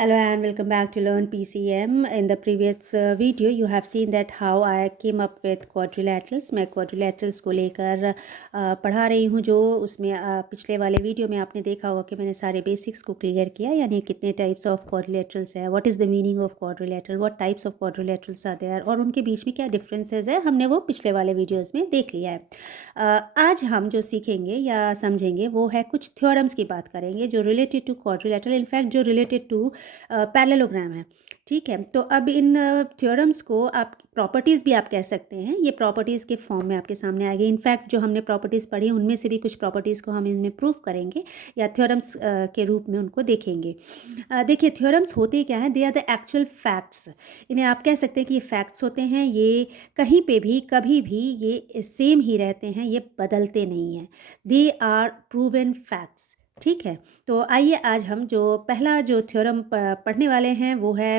Hello and welcome back to Learn PCM. In the previous video, you have seen that how I came up with quadrilaterals. मैं quadrilaterals को लेकर पढ़ा रही हूँ जो उसमें पिछले वाले वीडियो में आपने देखा होगा कि मैंने सारे बेसिक्स को क्लियर किया, यानी कितने टाइप्स ऑफ quadrilaterals है, what is the meaning of quadrilateral, what types of quadrilaterals are there और उनके बीच में क्या डिफरेंसेस है, हमने वो पिछले वाले वीडियोज़ में देख लिया है। आज हम जो सीखेंगे या समझेंगे वो है कुछ थ्योरम्स की बात करेंगे जो रिलेटेड टू quadrilateral, इनफैक्ट जो रिलेटेड टू पैरेललोग्राम है। ठीक है, तो अब इन थ्योरम्स को आप प्रॉपर्टीज़ भी आप कह सकते हैं, ये प्रॉपर्टीज़ के फॉर्म में आपके सामने आएगी। इनफैक्ट जो हमने प्रॉपर्टीज़ पढ़ी उनमें से भी कुछ प्रॉपर्टीज़ को हम इनमें प्रूव करेंगे या थ्योरम्स के रूप में उनको देखेंगे। देखिए, थ्योरम्स होते क्या हैं, they are the actual facts. इन्हें आप कह सकते हैं कि ये फैक्ट्स होते हैं, ये कहीं पे भी कभी भी ये सेम ही रहते हैं, ये बदलते नहीं हैं। They are proven facts. ठीक है, तो आइए आज हम जो पहला जो थ्योरम पढ़ने वाले हैं वो है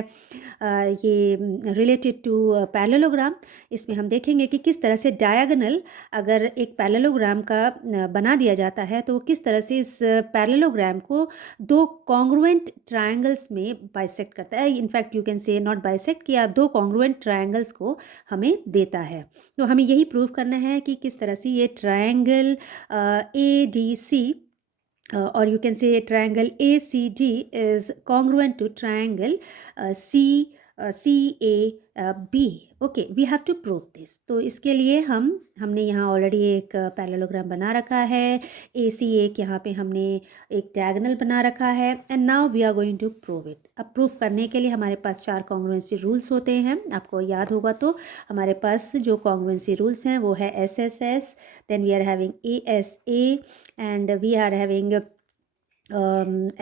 ये रिलेटेड टू पैरेललोग्राम। इसमें हम देखेंगे कि किस तरह से डायगोनल अगर एक पैरेललोग्राम का बना दिया जाता है तो किस तरह से इस पैरेललोग्राम को दो कॉन्ग्रुएंट ट्रायंगल्स में बाइसेक्ट करता है। इनफैक्ट यू कैन से नॉट बाइसेक्ट, कि दो कॉन्ग्रुएंट ट्रायंगल्स को हमें देता है। तो हमें यही प्रूव करना है कि किस तरह से ये triangle ADC or you can say triangle ACD is congruent to triangle CAB. Okay, we have to prove this. तो इसके लिए हमने यहाँ ऑलरेडी एक पैरेललोग्राम बना रखा है, AC एक यहाँ पे हमने एक डायगोनल बना रखा है, and now we are going to prove it. अब प्रूव करने के लिए हमारे पास 4 कॉन्ग्रुएंसी रूल्स होते हैं, आपको याद होगा। तो हमारे पास जो कॉन्ग्रुएंसी रूल्स हैं वो है SSS, then we are having ASA and we are having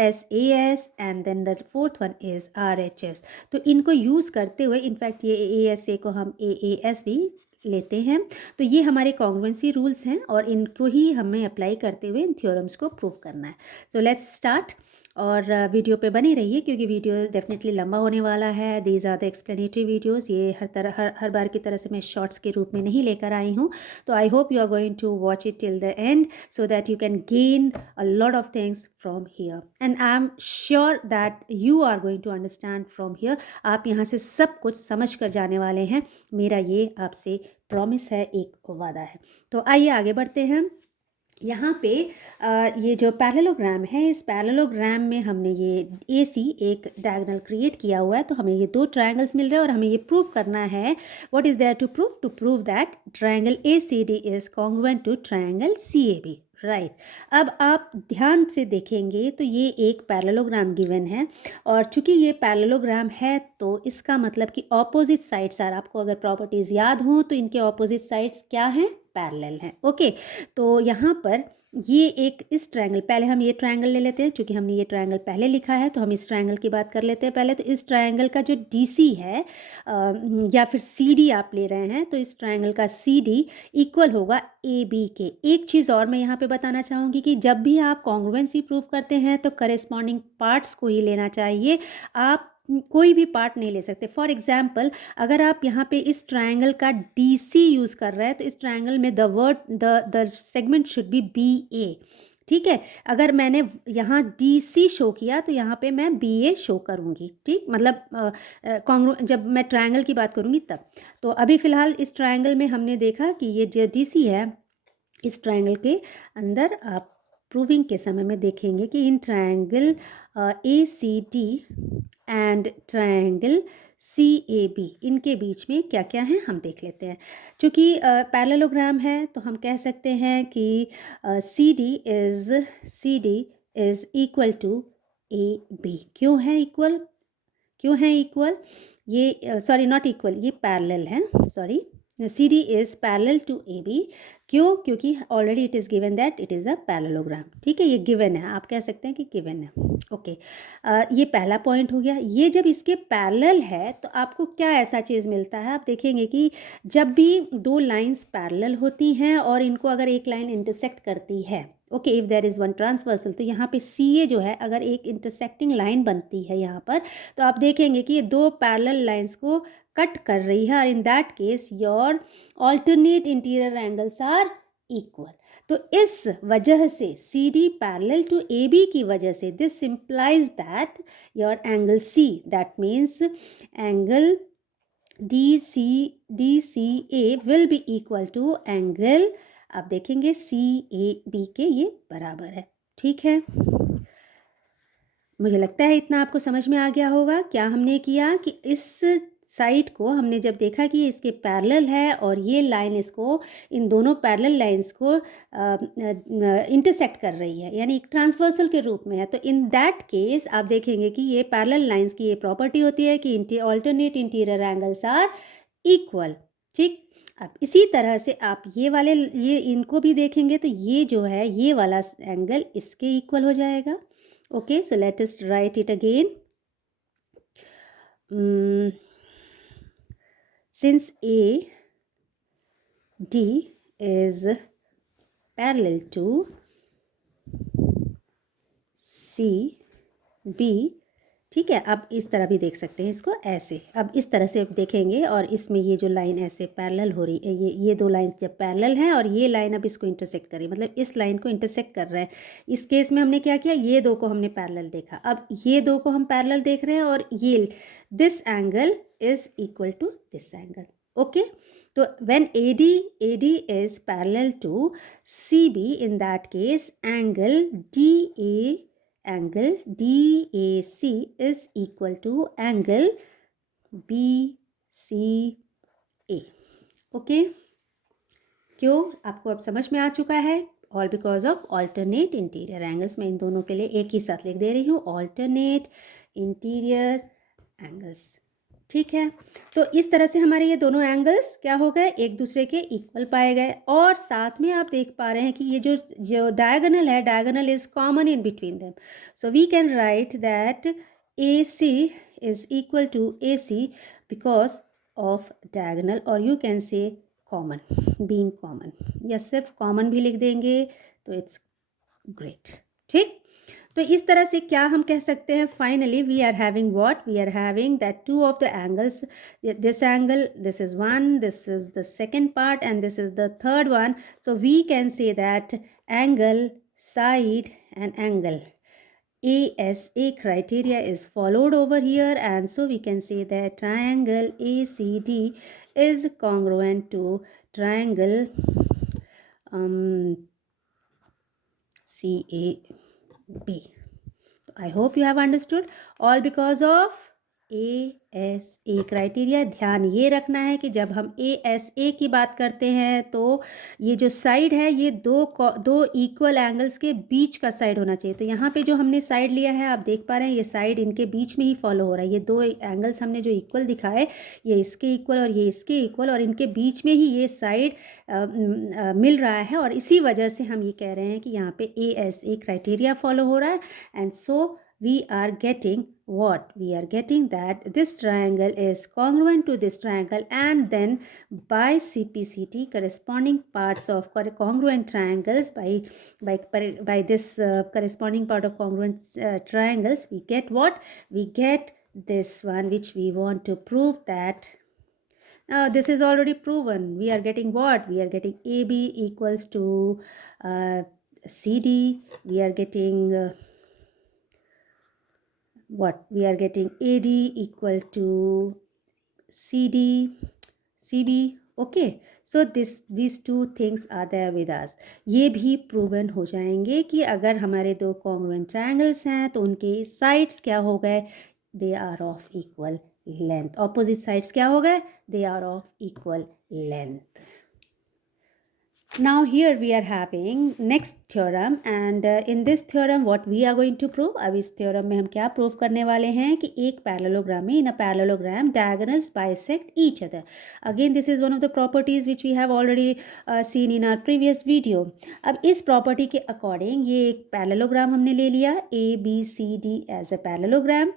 SAS and then the fourth one is RHS। तो इनको यूज़ करते हुए, इनफैक्ट ये ASA को हम AAS भी लेते हैं। तो ये हमारे कॉन्ग्रुएंसी रूल्स हैं और इनको ही हमें अप्लाई करते हुए इन थ्योरम्स को प्रूव करना है। सो लेट्स स्टार्ट, और वीडियो पे बने रहिए क्योंकि वीडियो डेफिनेटली लंबा होने वाला है। These are the explanatory videos. ये हर बार की तरह से मैं शॉर्ट्स के रूप में नहीं लेकर आई हूँ। तो I hope you are going to watch it till the end so that you can gain a lot of things from here, and I am sure that you are going to understand from here. आप यहाँ से सब कुछ समझ कर जाने वाले हैं, मेरा ये आपसे प्रॉमिस है, एक वादा है। तो आइए आगे बढ़ते हैं। यहाँ पे ये जो पैरेललोग्राम है, इस पैरेललोग्राम में हमने ये AC एक डायगोनल क्रिएट किया हुआ है। तो हमें ये दो ट्रायंगल्स मिल रहे हैं और हमें ये प्रूव करना है। What is there to prove that triangle ACD is congruent to triangle CAB, right. अब आप ध्यान से देखेंगे तो ये एक पैरेललोग्राम गिवन है, और चूंकि ये पैरेललोग्राम है तो इसका मतलब कि ऑपोजिट साइड्स आर, आपको अगर प्रॉपर्टीज़ याद हों तो इनके ऑपोजिट साइड्स क्या हैं, पैरेलल हैं। ओके, तो यहाँ पर ये एक इस ट्रायंगल, पहले हम ये ट्रायंगल ले लेते हैं, क्योंकि हमने ये ट्रायंगल पहले लिखा है तो हम इस ट्रायंगल की बात कर लेते हैं पहले। तो इस ट्रायंगल का जो DC है या फिर CD आप ले रहे हैं, तो इस ट्रायंगल का CD इक्वल होगा AB के। एक चीज़ और मैं यहाँ पे बताना चाहूँगी कि जब भी आप कॉन्ग्रुएंसी प्रूव करते हैं तो करेस्पॉन्डिंग पार्ट्स को ही लेना चाहिए, आप कोई भी पार्ट नहीं ले सकते। फॉर एग्जाम्पल, अगर आप यहाँ पे इस ट्रायंगल का DC यूज़ कर रहे हैं तो इस ट्रायंगल में the segment should be BA। ठीक है, अगर मैंने यहाँ DC शो किया तो यहाँ पे मैं BA शो करूँगी। ठीक, मतलब जब मैं ट्रायंगल की बात करूँगी तब। तो अभी फ़िलहाल इस ट्रायंगल में हमने देखा कि ये जो DC है, इस ट्रायंगल के अंदर आप प्रूविंग के समय में देखेंगे कि in triangle ACD and triangle CAB, इनके बीच में क्या क्या है हम देख लेते हैं। चूँकि पैरेललोग्राम है तो हम कह सकते हैं कि CD is equal to AB। क्यों है इक्वल, ये सॉरी नॉट इक्वल, ये पैरेलल है, sorry. CD is parallel to AB। क्यों, क्योंकि already it is given that it is a parallelogram. ठीक है, ये गिवन है, आप कह सकते हैं कि गिवन है। ओके, ये पहला पॉइंट हो गया। ये जब इसके पैरेलल है तो आपको क्या ऐसा चीज़ मिलता है, आप देखेंगे कि जब भी दो लाइंस पैरेलल होती हैं और इनको अगर एक लाइन इंटरसेक्ट करती है, okay, if there is one transversal, तो यहाँ पे CA जो है अगर एक इंटरसेक्टिंग लाइन बनती है यहाँ पर, तो आप देखेंगे कि ये दो पैरेलल लाइंस को कट कर रही है, और in that case your alternate interior angles are equal. तो इस वजह से C D parallel to A B की वजह से this implies that your angle C, that means angle D C A will be equal to angle, आप देखेंगे सी A B के ये बराबर है। ठीक है, मुझे लगता है इतना आपको समझ में आ गया होगा। क्या हमने किया कि इस साइड को हमने जब देखा कि इसके पैरेलल है और ये लाइन इसको, इन दोनों पैरेलल लाइंस को इंटरसेक्ट कर रही है, यानी एक ट्रांसवर्सल के रूप में है, तो इन दैट केस आप देखेंगे कि ये पैरेलल लाइंस की ये प्रॉपर्टी होती है कि alternate interior angles are equal. ठीक, अब इसी तरह से आप ये वाले, ये इनको भी देखेंगे तो ये जो है ये वाला एंगल इसके इक्वल हो जाएगा। Okay, so let us write it again. Since AD is parallel to CB, ठीक है, अब इस तरह भी देख सकते हैं इसको ऐसे, अब इस तरह से देखेंगे और इसमें ये जो लाइन ऐसे पैरेलल हो रही है, ये दो लाइंस जब पैरेलल हैं और ये लाइन अब इसको इंटरसेक्ट करी, मतलब इस लाइन को इंटरसेक्ट कर रहा है। इस केस में हमने क्या किया, ये दो को हमने पैरेलल देखा, अब ये दो को हम पैरेलल देख रहे हैं और ये this angle is equal to this angle. Okay, तो when AD is parallel to CB, in that case angle DAC is equal to angle BCA। Okay, क्यों, आपको अब समझ में आ चुका है, all because of alternate interior angles. मैं इन दोनों के लिए एक ही साथ लिख दे रही हूँ, ऑल्टरनेट इंटीरियर एंगल्स। ठीक है, तो इस तरह से हमारे ये दोनों एंगल्स क्या हो गए, एक दूसरे के इक्वल पाए गए, और साथ में आप देख पा रहे हैं कि ये जो डायगोनल है, diagonal is common in between them, so we can write that AC is equal to AC because of diagonal, और you can say common, being common, या सिर्फ कॉमन भी लिख देंगे तो इट्स ग्रेट। ठीक, तो इस तरह से क्या हम कह सकते हैं, finally we are having what, we are having that two of the angles, this angle, this is one, this is the second part and this is the third one, so we can say that angle, side and angle ASA criteria is followed over here, and so we can say that triangle ACD is congruent to triangle CAB. I hope you have understood, all because of ASA criteria. ध्यान ये रखना है कि जब हम ASA की बात करते हैं तो ये जो साइड है ये दो इक्वल एंगल्स के बीच का साइड होना चाहिए। तो यहाँ पे जो हमने साइड लिया है आप देख पा रहे हैं, ये साइड इनके बीच में ही फॉलो हो रहा है। ये दो एंगल्स हमने जो इक्वल दिखाए, ये इसके इक्वल और ये इसके इक्वल, और इनके बीच में ही ये साइड मिल रहा है, और इसी वजह से हम ये कह रहे हैं कि यहाँ पे ASA क्राइटेरिया फॉलो हो रहा है। And so we are getting what? We are getting that this triangle is congruent to this triangle, and then by CPCT corresponding parts of congruent triangles, by this corresponding part of congruent triangles, we get what? We get this one, which we want to prove that. Now this is already proven. We are getting what? We are getting AB equals to CD. We are getting what? We are getting AD equal to CB. Okay, so these two things are there with us. ये भी proven हो जाएंगे कि अगर हमारे दो congruent triangles हैं तो उनके sides क्या हो गए, they are of equal length. Opposite sides क्या हो गए, they are of equal length. Now here we are having next theorem, and in this theorem what we are going to prove, अब इस theorem में हम क्या prove करने वाले हैं कि एक parallelogram में, in a parallelogram diagonals bisect each other. Again this is one of the properties which we have already seen in our previous video. अब इस property के according ये एक parallelogram हमने ले लिया, ABCD as a parallelogram.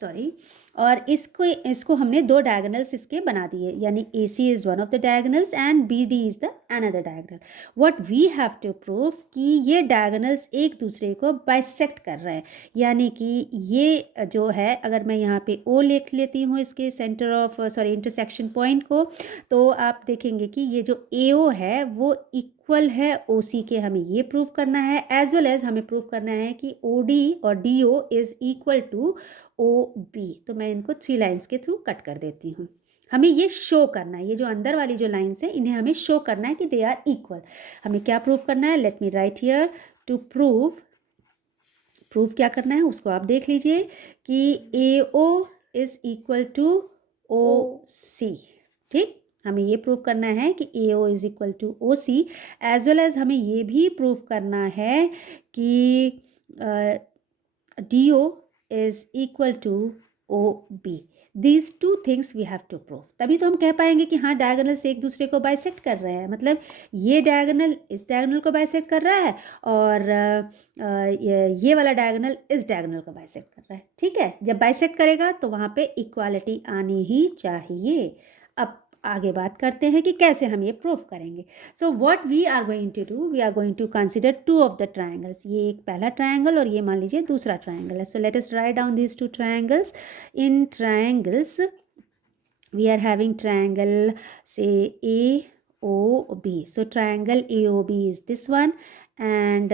Sorry, और इसको हमने दो डायगोनल्स इसके बना दिए, यानी A C is one of the diagonals and B D is the another diagonal. What we have to prove कि ये डायगोनल्स एक दूसरे को बाइसेक्ट कर रहे हैं, यानी कि ये जो है, अगर मैं यहाँ पे ओ लिख लेती हूँ इसके सेंटर ऑफ इंटरसेक्शन पॉइंट को, तो आप देखेंगे कि ये जो ए ओ है वो इक्वल है ओ सी के. हमें ये प्रूव करना है, एज वेल एज हमें प्रूव करना है कि ओ डी और D O is equal to O B. तो मैं इनको 3 लाइन्स के थ्रू कट कर देती हूँ. हमें ये शो करना है, ये जो अंदर वाली जो लाइन्स है इन्हें हमें शो करना है कि दे आर इक्वल. हमें क्या प्रूव करना है, let me write here to prove क्या करना है उसको आप देख लीजिए कि A O is equal to O C. ठीक, हमें ये प्रूव करना है कि A O is equal to O C, as well as हमें ये भी प्रूव करना है कि D O is equal to O B. These two things we have to prove. तभी तो हम कह पाएंगे कि हाँ डायगोनल्स एक दूसरे को बाइसेक्ट कर रहे हैं, मतलब ये डायगोनल इस डायगोनल को बाइसेक्ट कर रहा है और ये वाला डायगोनल इस डायगोनल को बाइसेक्ट कर रहा है. ठीक है, जब बाइसेक्ट करेगा तो वहाँ पे इक्वालिटी आनी ही चाहिए. अब आगे बात करते हैं कि कैसे हम ये प्रूव करेंगे. So what we are going to do, we are going to consider two of the triangles. ये एक पहला ट्रायंगल और ये मान लीजिए दूसरा ट्रायंगल है. सो let us write down these two triangles. In triangles we are having triangle say AOB. So triangle AOB is this one, and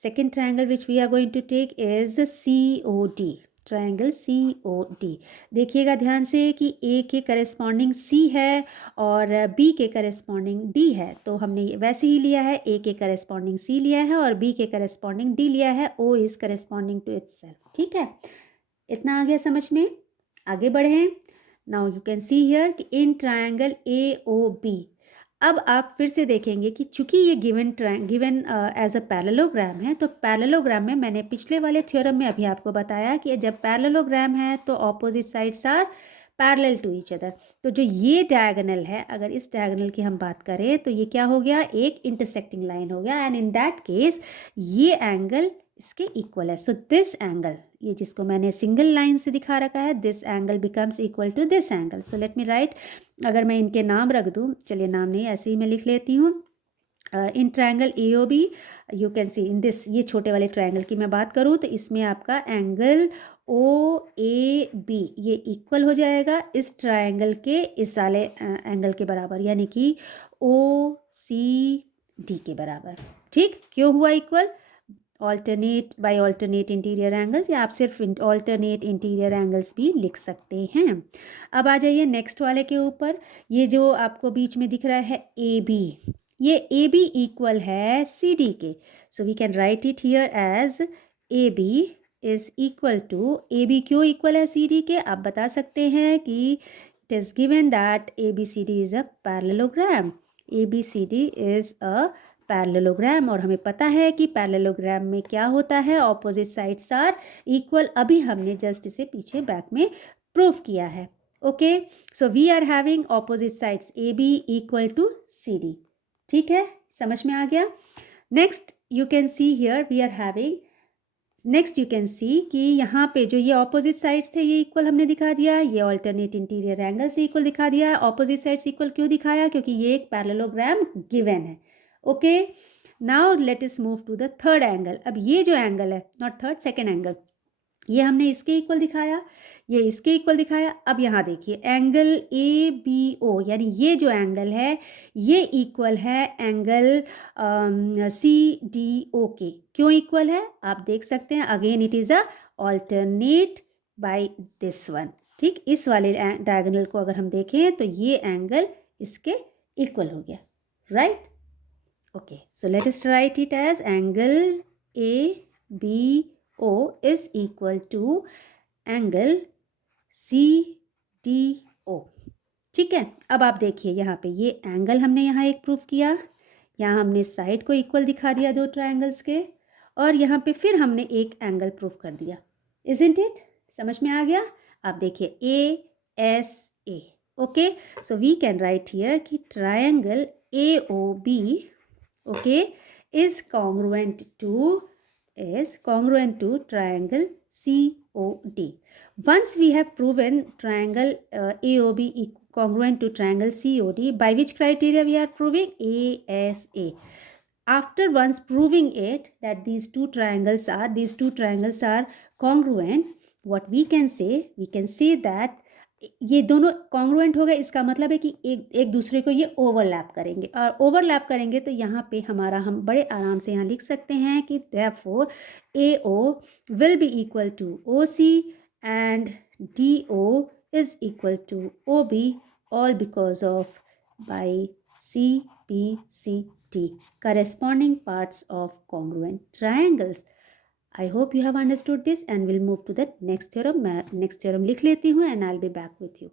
second triangle which we are going to take is COD. Triangle COD. देखिएगा ध्यान से कि A के corresponding C है और B के corresponding D है. तो हमने वैसे ही लिया है, A के करस्पॉन्डिंग C लिया है और B के करस्पॉन्डिंग D लिया है. O is corresponding to itself. ठीक है, इतना आ गया समझ में. आगे बढ़ें. Now you can see here कि इन ट्रायंगल AOB. अब आप फिर से देखेंगे कि चूंकि ये गिवन एज अ पैरेललोग्राम है, तो पैरेललोग्राम में मैंने पिछले वाले थ्योरम में अभी आपको बताया कि जब पैरेललोग्राम है तो opposite sides are parallel to each other. तो जो ये डायगोनल है, अगर इस डायगोनल की हम बात करें तो ये क्या हो गया, एक इंटरसेक्टिंग लाइन हो गया, एंड इन दैट केस ये एंगल इसके इक्वल है. सो दिस एंगल, ये जिसको मैंने सिंगल लाइन से दिखा रखा है, this angle becomes equal to this angle. So let me write. अगर मैं इनके नाम रख दूँ, चलिए नाम नहीं ऐसे ही मैं लिख लेती हूँ. In triangle AOB you can C in this, ये छोटे वाले ट्रायंगल की मैं बात करूँ तो इसमें आपका एंगल OAB ये इक्वल हो जाएगा इस ट्रायंगल के इस वाले एंगल के बराबर, यानी कि OCD के बराबर. ठीक, क्यों हुआ इक्वल, ऑल्टरनेट इंटीरियर एंगल्स, या आप सिर्फ ऑल्टरनेट इंटीरियर एंगल्स भी लिख सकते हैं. अब आ जाइए नेक्स्ट वाले के ऊपर. ये जो आपको बीच में दिख रहा है AB, ये AB इक्वल है CD के. So we can write it here as AB is equal to, AB क्यों इक्वल है CD के, आप बता सकते हैं कि it is given that ABCD is a parallelogram. ABCD is a parallelogram, और हमें पता है कि पैरेललोग्राम में क्या होता है, ऑपोजिट साइड्स आर इक्वल. अभी हमने जस्ट इसे पीछे बैक में प्रूव किया है. Okay, so we are having opposite sides AB equal to CD. ठीक है, समझ में आ गया. Next you can see here we are having, next you can see कि यहाँ पे जो ये ऑपोजिट साइड्स थे ये इक्वल हमने दिखा दिया, ये ऑल्टरनेट इंटीरियर एंगल से इक्वल दिखा दिया है. ऑपोजिट साइड्स इक्वल क्यों दिखाया, क्योंकि ये एक पैरेललोग्राम गिवन है. Okay, now let us move to the third angle. अब ये जो एंगल है, नॉट थर्ड, सेकेंड एंगल, ये हमने इसके इक्वल दिखाया, ये इसके इक्वल दिखाया. अब यहाँ देखिए एंगल ABO, यानी ये जो एंगल है ये इक्वल है एंगल CDO के. क्यों इक्वल है, आप देख सकते हैं. Again it is a alternate by this one. ठीक, इस वाले डायगोनल को अगर हम देखें तो ये एंगल इसके इक्वल हो गया. Right, okay. So let us write it as angle ABO is equal to angle CDO. ठीक है, अब आप देखिए यहाँ पे ये एंगल हमने यहाँ एक प्रूफ किया, यहाँ हमने साइड को इक्वल दिखा दिया दो ट्रायंगल्स के, और यहाँ पे फिर हमने एक एंगल प्रूफ कर दिया. इजंट इट, समझ में आ गया. आप देखिए ASA. Okay, so we can write here कि triangle AOB, okay, is congruent to is congruent to triangle COD. Once we have proven triangle AOB congruent to triangle COD, by which criteria we are proving? ASA. After once proving it that these two triangles are congruent, what we can say that ये दोनों congruent हो गए, इसका मतलब है कि एक दूसरे को ये ओवरलैप करेंगे, और ओवरलैप करेंगे तो यहाँ पे हमारा हम बड़े आराम से यहाँ लिख सकते हैं कि therefore AO will be equal to OC and DO is equal to OB, all because of by CPCT, corresponding parts of congruent triangles. I hope you have understood this and we'll move to the next theorem. मैं next theorem लिख लेती हूँ and I'll be back with you.